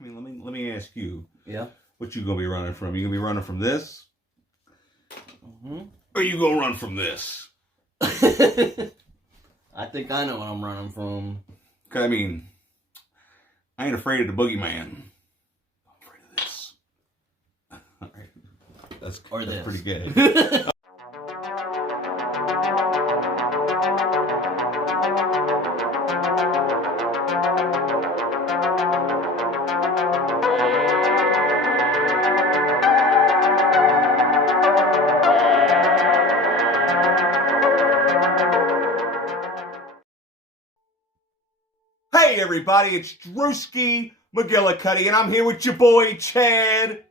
I mean, let me ask you. Yeah. What you gonna be running from? You gonna be running from this? Mm-hmm. Or you gonna run from this? I think I know what I'm running from. I mean, I ain't afraid of the boogeyman. I'm afraid of this. All right. That's pretty good. Hey everybody, it's Drewski McGillicuddy, and I'm here with your boy Chad.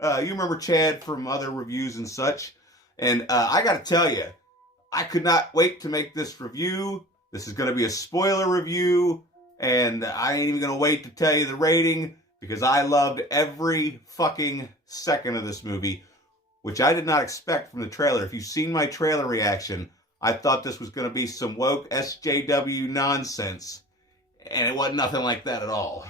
You remember Chad from other reviews and such. And I gotta tell you, I could not wait to make this review. This is gonna be a spoiler review, and I ain't even gonna wait to tell you the rating, because I loved every fucking second of this movie, which I did not expect from the trailer. If you've seen my trailer reaction, I thought this was gonna be some woke SJW nonsense. And it wasn't nothing like that at all.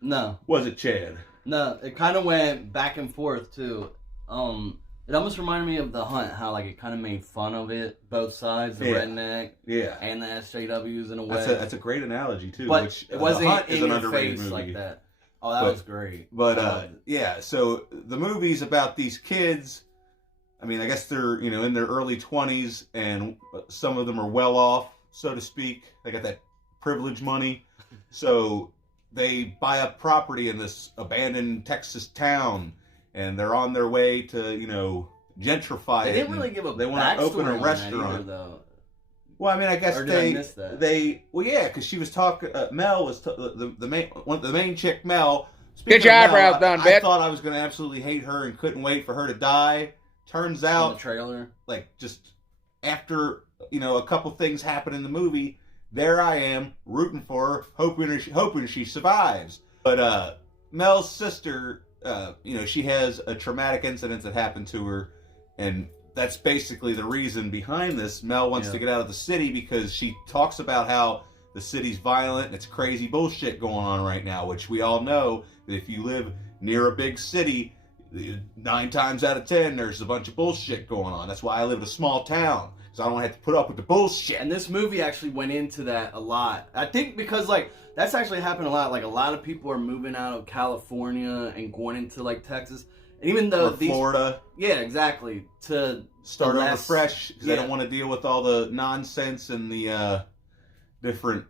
No. Was it, Chad? No, it kind of went back and forth, too. It almost reminded me of The Hunt, how, like, it kind of made fun of it, both sides, the redneck and the SJWs in a way. That's a great analogy, too. But which, it wasn't The Hunt in is an your underrated face movie. like that. Oh, that was great. But, yeah, so the movie's about these kids. I mean, I guess they're, in their early 20s, and some of them are well off, so to speak. They got that privilege money. So they buy up property in this abandoned Texas town, and they're on their way to, gentrify it. They didn't really give a They want to open a restaurant. either, though. Well, I mean, I guess or did I miss that? Because she was talking. Mel was the main chick. Mel. Get your eyebrows done, bitch. I thought I was going to absolutely hate her and couldn't wait for her to die. Turns out, in the trailer, like just after a couple things happen in the movie. There I am, rooting for her, hoping she survives. But Mel's sister, she has a traumatic incident that happened to her, and that's basically the reason behind this. Mel wants to get out of the city because she talks about how the city's violent and it's crazy bullshit going on right now, which we all know that if you live near a big city, 9 times out of 10, there's a bunch of bullshit going on. That's why I live in a small town. So I don't have to put up with the bullshit. And this movie actually went into that a lot. I think because, that's actually happened a lot. Like, a lot of people are moving out of California and going into, Texas. And even though Florida. Yeah, exactly. To start over fresh, because they don't want to deal with all the nonsense and the different...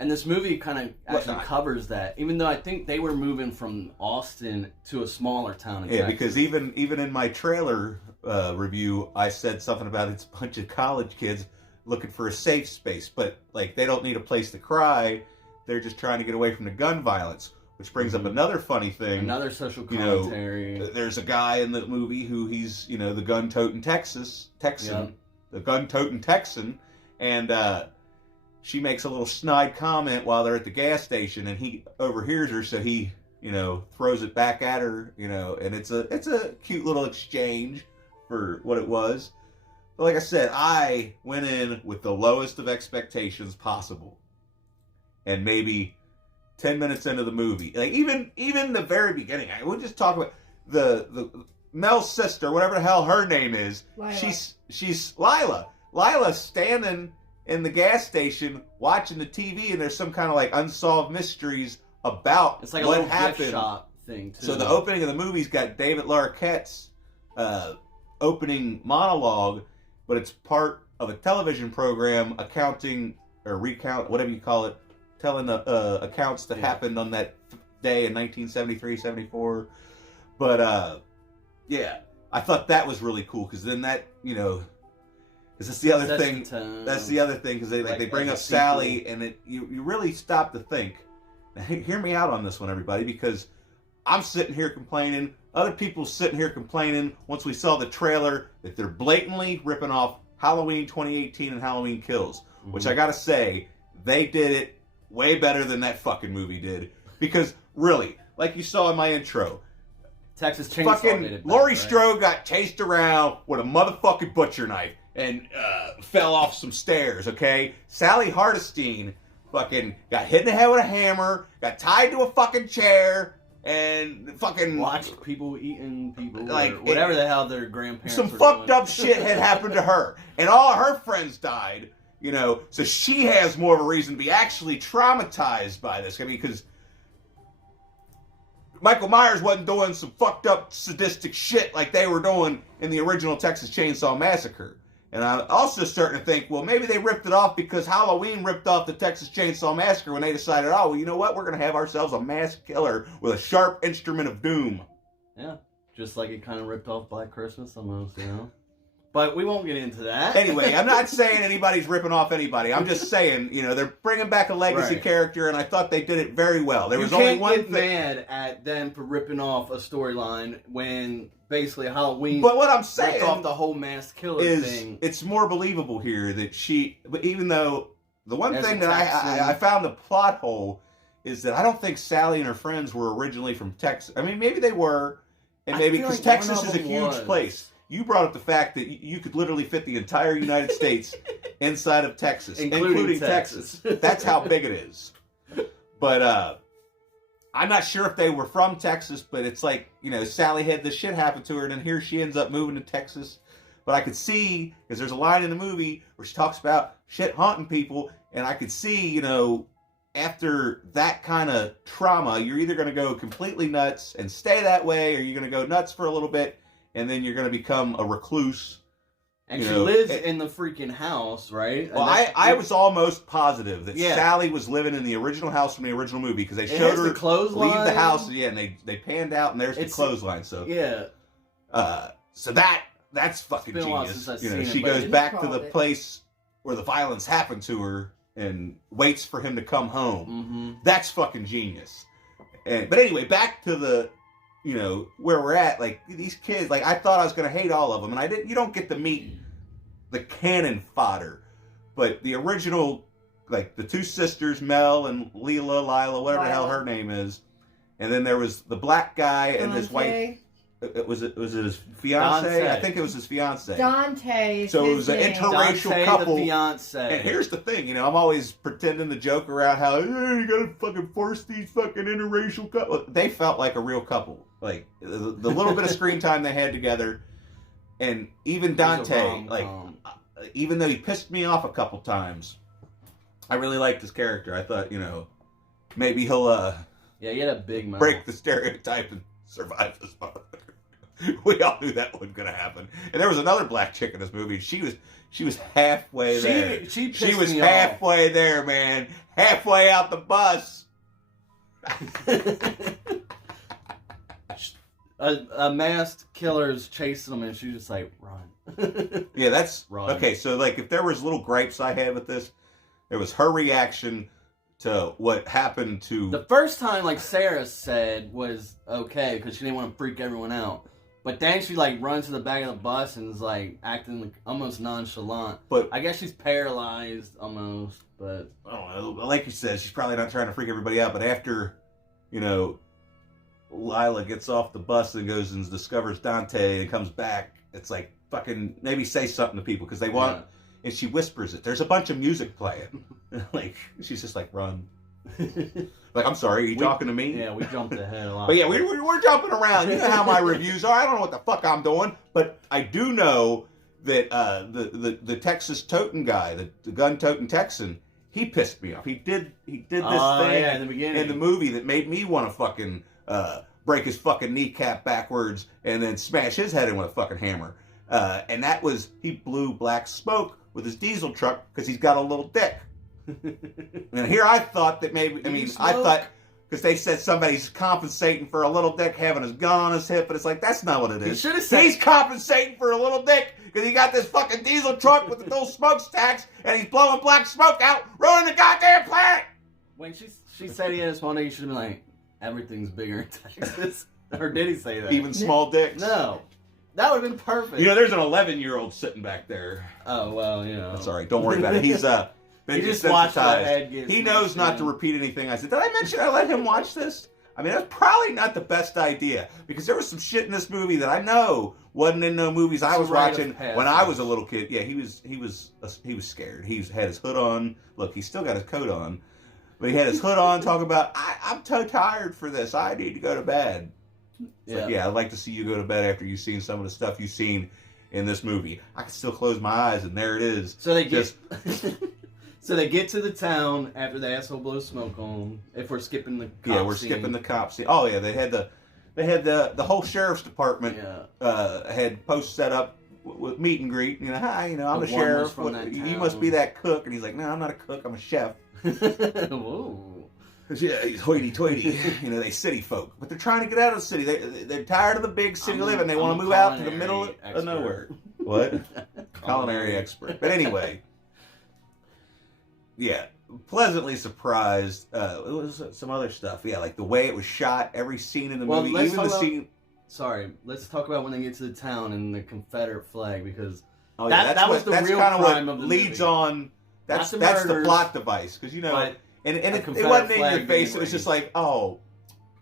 And this movie kind of actually covers that. Even though I think they were moving from Austin to a smaller town in Texas. Because even in my trailer review, I said something about it's a bunch of college kids looking for a safe space. But, they don't need a place to cry. They're just trying to get away from the gun violence. Which brings up another funny thing. Another social commentary. There's a guy in the movie who he's, the gun-toting Texan. Yep. The gun-toting Texan. And, she makes a little snide comment while they're at the gas station, and he overhears her, so he, throws it back at her, and it's a cute little exchange for what it was. But like I said, I went in with the lowest of expectations possible. And maybe 10 minutes into the movie, even the very beginning, we'll just talk about the Mel's sister, whatever the hell her name is. Lila. She's Lila. Lila's standing in the gas station watching the TV, and there's some kind of unsolved mysteries about it's like what a little happened. Gift shop thing too. So the opening of the movie's got David Larquette's opening monologue, but it's part of a television program accounting or recount, whatever you call it, telling the accounts that happened on that day in 1973, 74. But I thought that was really cool, because then that because that's the other thing. That's the other thing, because they bring up Sally, and you really stop to think. Now, hear me out on this one, everybody, because I'm sitting here complaining. Other people sitting here complaining once we saw the trailer that they're blatantly ripping off Halloween 2018 and Halloween Kills, which I gotta say, they did it way better than that fucking movie did. Because really, like you saw in my intro, Texas Chainsaw fucking Laurie Strode got chased around with a motherfucking butcher knife and fell off some stairs, okay? Sally Hardesty fucking got hit in the head with a hammer, got tied to a fucking chair, and fucking watched people eating people, like or whatever the hell their grandparents. Some were fucked doing. up shit had happened to her, and all of her friends died. You know, so she has more of a reason to be actually traumatized by this. I mean, because Michael Myers wasn't doing some fucked up sadistic shit like they were doing in the original Texas Chainsaw Massacre. And I'm also starting to think, well, maybe they ripped it off because Halloween ripped off the Texas Chainsaw Massacre when they decided, oh, well, you know what? We're going to have ourselves a mass killer with a sharp instrument of doom. Yeah, just like it kind of ripped off Black Christmas almost, you know? But we won't get into that. Anyway, I'm not saying anybody's ripping off anybody. I'm just saying, you know, they're bringing back a legacy character, and I thought they did it very well. There was only one thing. You can't get mad at them for ripping off a storyline when basically Halloween. But what I'm saying ripped off the whole mass killer thing. It's more believable here that she. But even though the one thing that I found the plot hole is that I don't think Sally and her friends were originally from Texas. I mean, maybe they were, and maybe because Texas is a huge place. You brought up the fact that you could literally fit the entire United States inside of Texas, including Texas. That's how big it is. But I'm not sure if they were from Texas, but it's like, you know, Sally had this shit happen to her, and then here she ends up moving to Texas. But I could see, because there's a line in the movie where she talks about shit haunting people, and I could see, you know, after that kind of trauma, you're either going to go completely nuts and stay that way, or you're going to go nuts for a little bit, and then you're going to become a recluse. And she lives in the freaking house, right? Well, I was almost positive that Sally was living in the original house from the original movie, because they showed her leave the house, and they panned out, and there's the clothesline. So so that's fucking genius. You know, she goes back to the place where the violence happened to her and waits for him to come home. Mm-hmm. That's fucking genius. But anyway, back to the. You know, where we're at, like, these kids, like, I thought I was going to hate all of them, and you don't get to meet the cannon fodder, but the original, like, the two sisters, Mel and Lila, whatever the hell her name is, and then there was the black guy and his wife. Was it his fiance? Dante. I think it was his fiance. Dante. So it was an interracial Dante, couple. The fiance. And here's the thing, you know, I'm always pretending to joke around how you gotta fucking force these fucking interracial couples. They felt like a real couple. Like the little bit of screen time they had together, and even Dante, like, even though he pissed me off a couple times, I really liked his character. I thought, you know, maybe he'll he had a big mouth. Break the stereotype and survive this motherfucker. We all knew that wasn't gonna happen. And there was another black chick in this movie. She was halfway there. She was halfway there, man. Halfway out the bus. A masked killer's chasing them, and she's just like, run. Yeah, that's run. Okay. So, like, if there was little gripes I had with this, there was her reaction to what happened to the first time. Like Sarah said, was okay because she didn't want to freak everyone out. But then she like runs to the back of the bus and is like acting like almost nonchalant. But I guess she's paralyzed almost. But I don't know. Like you said, she's probably not trying to freak everybody out. But after, you know, Lila gets off the bus and goes and discovers Dante and comes back, it's like, fucking maybe say something to people because they want. Yeah. And she whispers it. There's a bunch of music playing. Like, she's just like, run. Like, I'm sorry, are you talking to me? Yeah, we jumped ahead a lot. But yeah, we're jumping around. You know how my reviews are. I don't know what the fuck I'm doing. But I do know that the Texas toting guy, the gun-toting Texan, he pissed me off. He did this thing in the beginning. In the movie that made me want to fucking break his fucking kneecap backwards and then smash his head in with a fucking hammer. And that was, he blew black smoke with his diesel truck because he's got a little dick. And here I thought that maybe, I thought, because they said somebody's compensating for a little dick having his gun on his hip, but it's like, that's not what it is. Should have said he's compensating for a little dick because he got this fucking diesel truck with the little smokestacks and he's blowing black smoke out, ruining the goddamn planet. When she said he had a small dick, you should have been like, everything's bigger in Texas. Or did he say that? Even small dicks? No. That would have been perfect. You know, there's an 11-year-old sitting back there. Oh, well, you know. That's all right. Don't worry about it. He's been desensitized. He knows not to repeat anything I said. Did I mention I let him watch this? I mean, that's probably not the best idea because there was some shit in this movie that I know wasn't in no movies I was watching when I was a little kid. Yeah, he was scared. He had his hood on. Look, he's still got his coat on. But he had his hood on, talking about, I'm so tired for this. I need to go to bed. Like, yeah, I'd like to see you go to bed after you've seen some of the stuff you've seen in this movie. I can still close my eyes, and there it is. So they get, so they get to the town after the asshole blows smoke on them. If we're skipping the cop we're skipping the cop scene. Oh yeah, they had the whole sheriff's department had posts set up with meet and greet. You know, hi, you know, I'm a sheriff. You must be that cook, and he's like, no, I'm not a cook. I'm a chef. Whoa. Yeah, he's hoity-toity. You know, they city folk, but they're trying to get out of the city. They're tired of the big city living. They want to move out to the middle of nowhere. What? Culinary expert. But anyway, yeah, pleasantly surprised. It was some other stuff. Yeah, like the way it was shot, every scene in the movie, even the scene. Sorry, let's talk about when they get to the town and the Confederate flag, because that's the real crime of the leads movie. On. That's the plot device, because you know. And it wasn't in your face. It was just like, oh,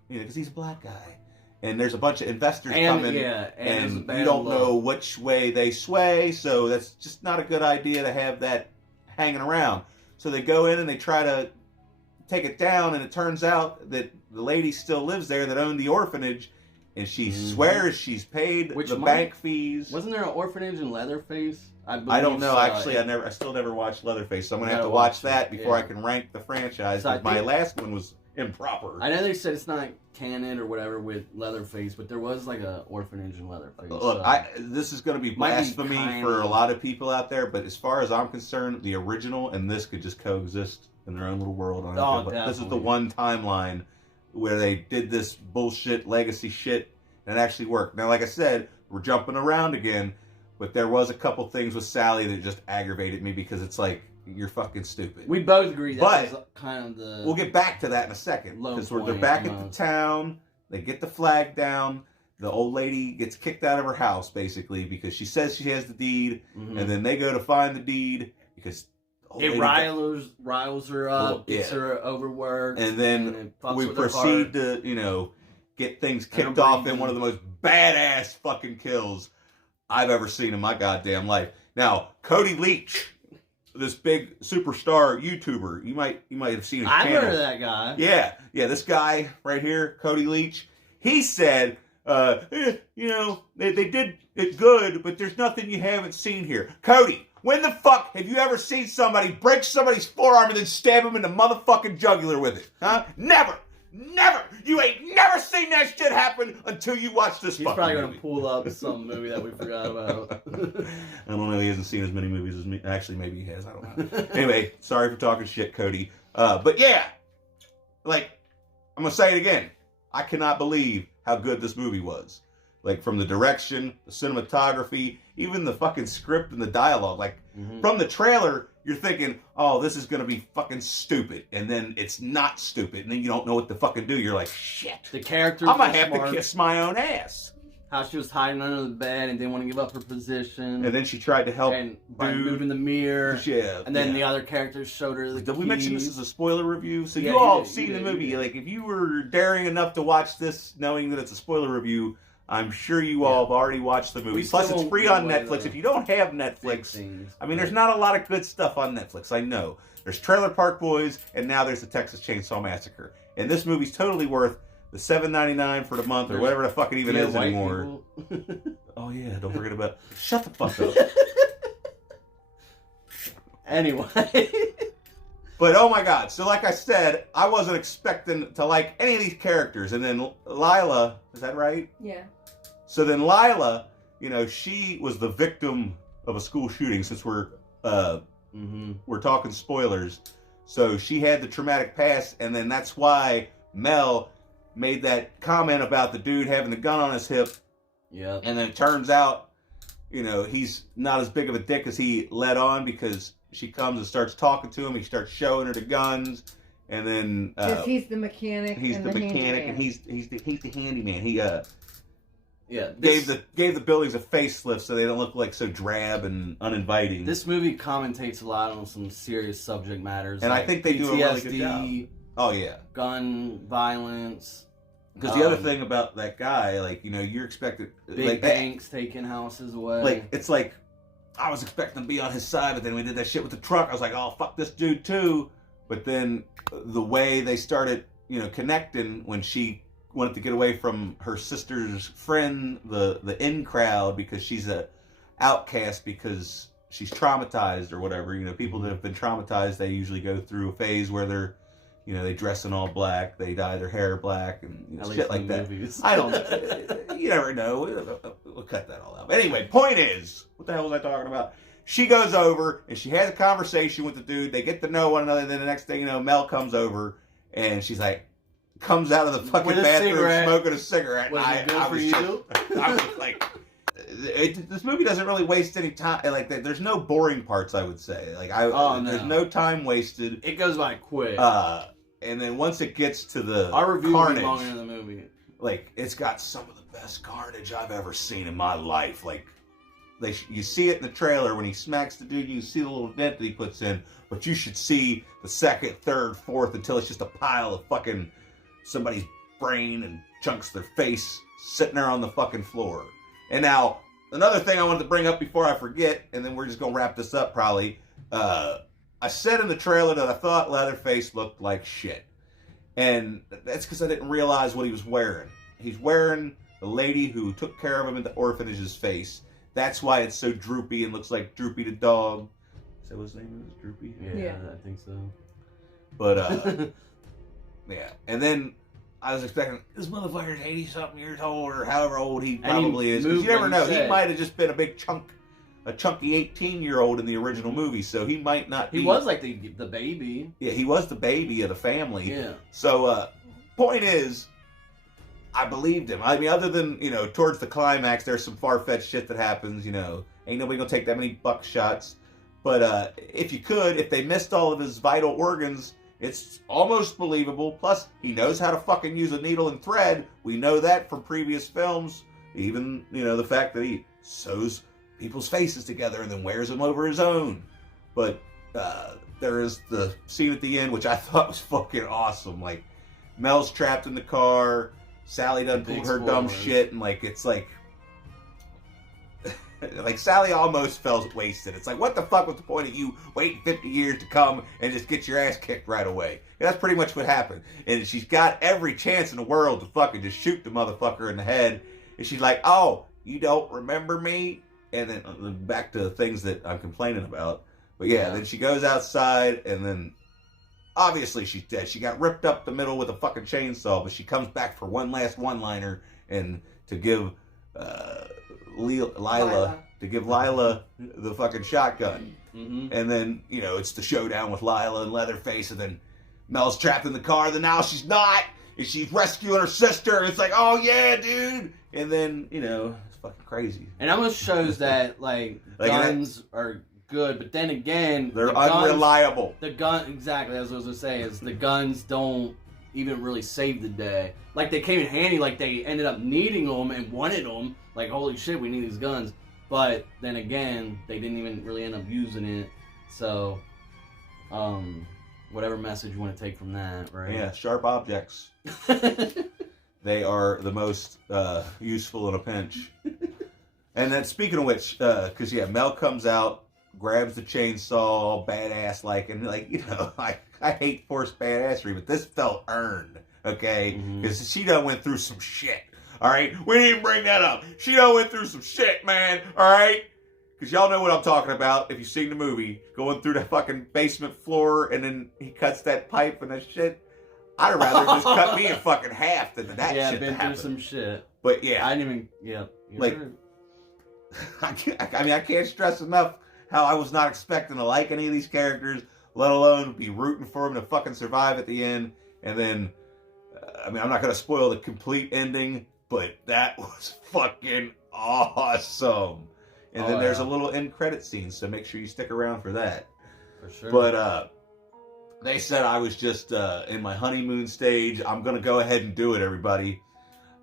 you know, because he's a black guy, and there's a bunch of investors coming, and you don't know which way they sway. So that's just not a good idea to have that hanging around. So they go in and they try to take it down, and it turns out that the lady still lives there that owned the orphanage, and she swears she's paid the bank fees. Wasn't there an orphanage in Leatherface? I don't know. Actually, I still never watched Leatherface, so I'm gonna have to watch that before I can rank the franchise. Because my last one was improper. I know they said it's not canon or whatever with Leatherface, but there was like an orphanage in Leatherface. Look, this is gonna be blasphemy for a lot of people out there, but as far as I'm concerned, the original and this could just coexist in their own little world. But this is the one timeline where they did this bullshit legacy shit and it actually worked. Now, like I said, we're jumping around again. But there was a couple things with Sally that just aggravated me because it's like, you're fucking stupid. We both agree that was kind of the... We'll get back to that in a second. Because they're back at the town. They get the flag down. The old lady gets kicked out of her house, basically, because she says she has the deed. Mm-hmm. And then they go to find the deed because... It riles her up, gets her overworked. And then we proceed to, you know, get things kicked off in one of the most badass fucking kills I've ever seen in my goddamn life. Now, Cody Leach, this big superstar YouTuber, you might have seen his channel. I've heard of that guy. Yeah, this guy right here, Cody Leach. He said, you know, they did it good, but there's nothing you haven't seen here. Cody, when the fuck have you ever seen somebody break somebody's forearm and then stab him in the motherfucking jugular with it? Huh? Never! Never! You ain't never seen that shit happen until you watch this fucking movie. He's probably going to pull up some movie that we forgot about. I don't know. He hasn't seen as many movies as me. Actually, maybe he has. I don't know. Anyway, sorry for talking shit, Cody. But yeah, like, I'm going to say it again. I cannot believe how good this movie was. Like, from the direction, the cinematography, even the fucking script and the dialogue. Like, from the trailer, you're thinking, oh, this is going to be fucking stupid. And then it's not stupid. And then you don't know what to fucking do. You're like, shit. The characters I'm going to have to kiss my own ass. How she was hiding under the bed and didn't want to give up her position. And then she tried to help by moving the mirror. Yeah. And then the other characters showed her the Did we mention this is a spoiler review? So you all have seen the movie. Like, if you were daring enough to watch this knowing that it's a spoiler review, I'm sure you all have already watched the movie. Plus, it's free on Netflix. If you don't have Netflix, I mean, there's not a lot of good stuff on Netflix. I know. There's Trailer Park Boys, and now there's the Texas Chainsaw Massacre. And this movie's totally worth the $7.99 for the month, or whatever the fuck it even is anymore. Oh, yeah. Don't forget about... Shut the fuck up. Anyway... But, oh my God. So, like I said, I wasn't expecting to like any of these characters. And then Lila, is that right? Yeah. So then Lila, you know, she was the victim of a school shooting, since we're talking spoilers. So she had the traumatic past, and then that's why Mel made that comment about the dude having the gun on his hip. Yeah. And then it turns out, you know, he's not as big of a dick as he let on, because she comes and starts talking to him. He starts showing her the guns, and then because he's the mechanic. He's and the mechanic, and he's the handyman. He gave the buildings a facelift so they don't look like so drab and uninviting. This movie commentates a lot on some serious subject matters, and like I think they do a really good job. Oh yeah, gun violence. Because the other thing about that guy, like, you know, you're expected big banks taking houses away. Like, it's like, I was expecting to be on his side, but then we did that shit with the truck. I was like, oh, fuck this dude too. But then the way they started, connecting when she wanted to get away from her sister's friend, the in crowd, because she's a outcast because she's traumatized or whatever. People that have been traumatized, they usually go through a phase where they're, they dress in all black, they dye their hair black, and shit like that. Movies. I don't know. You never know. We'll cut that all out. But anyway, point is, what the hell was I talking about? She goes over and she has a conversation with the dude. They get to know one another. And then the next thing you know, Mel comes over and she's like, comes out of the fucking bathroom smoking a cigarette. Was it good for you? I was like, this movie doesn't really waste any time. Like, there's no boring parts, I would say. Like, there's no time wasted. It goes by quick. And then once it gets to the our review carnage, longer than the movie. Like, it's got some of the best carnage I've ever seen in my life. Like, you see it in the trailer when he smacks the dude. You see the little dent that he puts in, but you should see the second, third, fourth until it's just a pile of fucking somebody's brain and chunks of their face sitting there on the fucking floor. And now, another thing I wanted to bring up before I forget, and then we're just going to wrap this up probably. I said in the trailer that I thought Leatherface looked like shit. And that's because I didn't realize what he was wearing. He's wearing the lady who took care of him in the orphanage's face. That's why it's so droopy and looks like Droopy the dog. Is that what his name is? Droopy? Yeah, I think so. But, yeah. And then I was expecting, this motherfucker's 80-something years old, or however old he probably is. Because you never know. He might have just been a chunky 18-year-old in the original movie, so he might not be. He was like the baby. Yeah, he was the baby of the family. Yeah. So, point is, I believed him. I mean, other than, towards the climax, there's some far-fetched shit that happens, Ain't nobody gonna take that many buckshots. But if they missed all of his vital organs, it's almost believable. Plus, he knows how to fucking use a needle and thread. We know that from previous films. Even, the fact that he sews people's faces together and then wears them over his own. But there is the scene at the end, which I thought was fucking awesome. Like, Mel's trapped in the car. Sally done pulled her dumb shit, and it's like Sally almost felt wasted. It's like, what the fuck was the point of you waiting 50 years to come and just get your ass kicked right away? And that's pretty much what happened. And she's got every chance in the world to fucking just shoot the motherfucker in the head. And she's like, oh, you don't remember me? And then back to things that I'm complaining about. But yeah, then she goes outside, and then obviously she's dead. She got ripped up the middle with a fucking chainsaw, but she comes back for one last one-liner and to give Lila the fucking shotgun. Mm-hmm. And then, it's the showdown with Lila and Leatherface, and then Mel's trapped in the car, then now she's not, and she's rescuing her sister, and it's like, oh yeah, dude! And then, it's fucking crazy. And it almost shows that, guns are good, but then again, they're unreliable. Exactly, as I was going to say, is the guns don't even really save the day. Like, they came in handy, like, they ended up needing them and wanted them. Like, holy shit, we need these guns. But then again, they didn't even really end up using it. So, whatever message you want to take from that, right? Yeah, sharp objects. They are the most useful in a pinch. And then, speaking of which, because, Mel comes out, grabs the chainsaw, badass and I hate forced badassery, but this felt earned, okay? Because she done went through some shit, all right? We didn't even bring that up. She done went through some shit, man, all right? Because y'all know what I'm talking about if you've seen the movie, going through the fucking basement floor, and then he cuts that pipe and that shit. I'd rather just cut me in fucking half than that shit to happen. Yeah, been through some shit. But yeah. I didn't even, I can't stress enough how I was not expecting to like any of these characters, let alone be rooting for them to fucking survive at the end. And then, I'm not going to spoil the complete ending, but that was fucking awesome. And then there's a little end credit scene, so make sure you stick around for that. For sure. But they said I was just in my honeymoon stage. I'm going to go ahead and do it, everybody.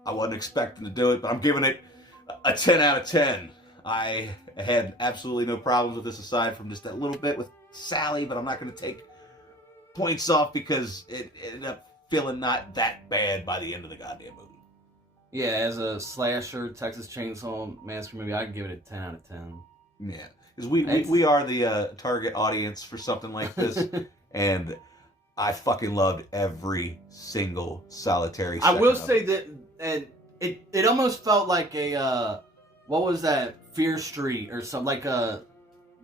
I wasn't expecting to do it, but I'm giving it a 10 out of 10. I had absolutely no problems with this aside from just that little bit with Sally, but I'm not going to take points off because it ended up feeling not that bad by the end of the goddamn movie. Yeah, as a slasher, Texas Chainsaw Massacre movie, I'd give it a 10 out of 10. Yeah, because we are the target audience for something like this, and I fucking loved every single solitary I second will of say it. that, and it almost felt like a what was that, Fear Street or something, like a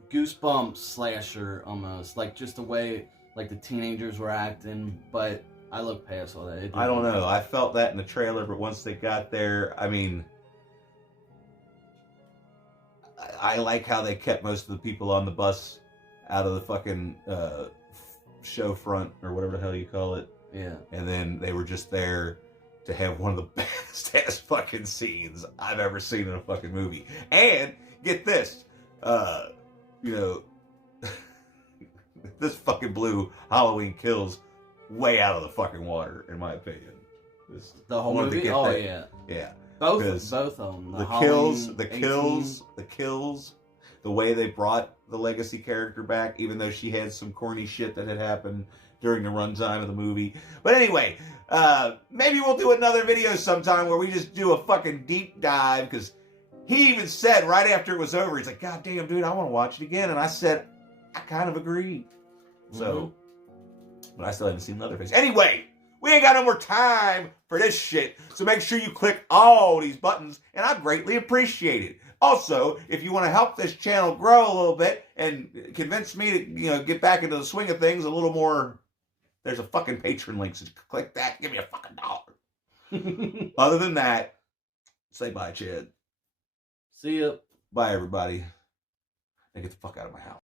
Goosebumps slasher almost, like just the way like the teenagers were acting. But I look past all that. I don't know. I felt that in the trailer, but once they got there, I mean, I like how they kept most of the people on the bus out of the fucking show front or whatever the hell you call it. Yeah. And then they were just there to have one of the best ass fucking scenes I've ever seen in a fucking movie. And get this, you know, this fucking blew Halloween Kills way out of the fucking water, in my opinion. The whole movie? Oh, yeah. Yeah. Both of them. The kills, the way they brought the legacy character back, even though she had some corny shit that had happened during the runtime of the movie. But anyway, maybe we'll do another video sometime where we just do a fucking deep dive, because he even said right after it was over, he's like, God damn, dude, I want to watch it again. And I said, I kind of agree. So, but I still haven't seen Leatherface. Anyway, we ain't got no more time for this shit. So make sure you click all these buttons, and I greatly appreciate it. Also, if you want to help this channel grow a little bit and convince me to, you know, get back into the swing of things a little more, there's a fucking Patreon link, so click that. Give me a fucking $1. Other than that, say bye, Chad. See ya. Bye, everybody. Now get the fuck out of my house.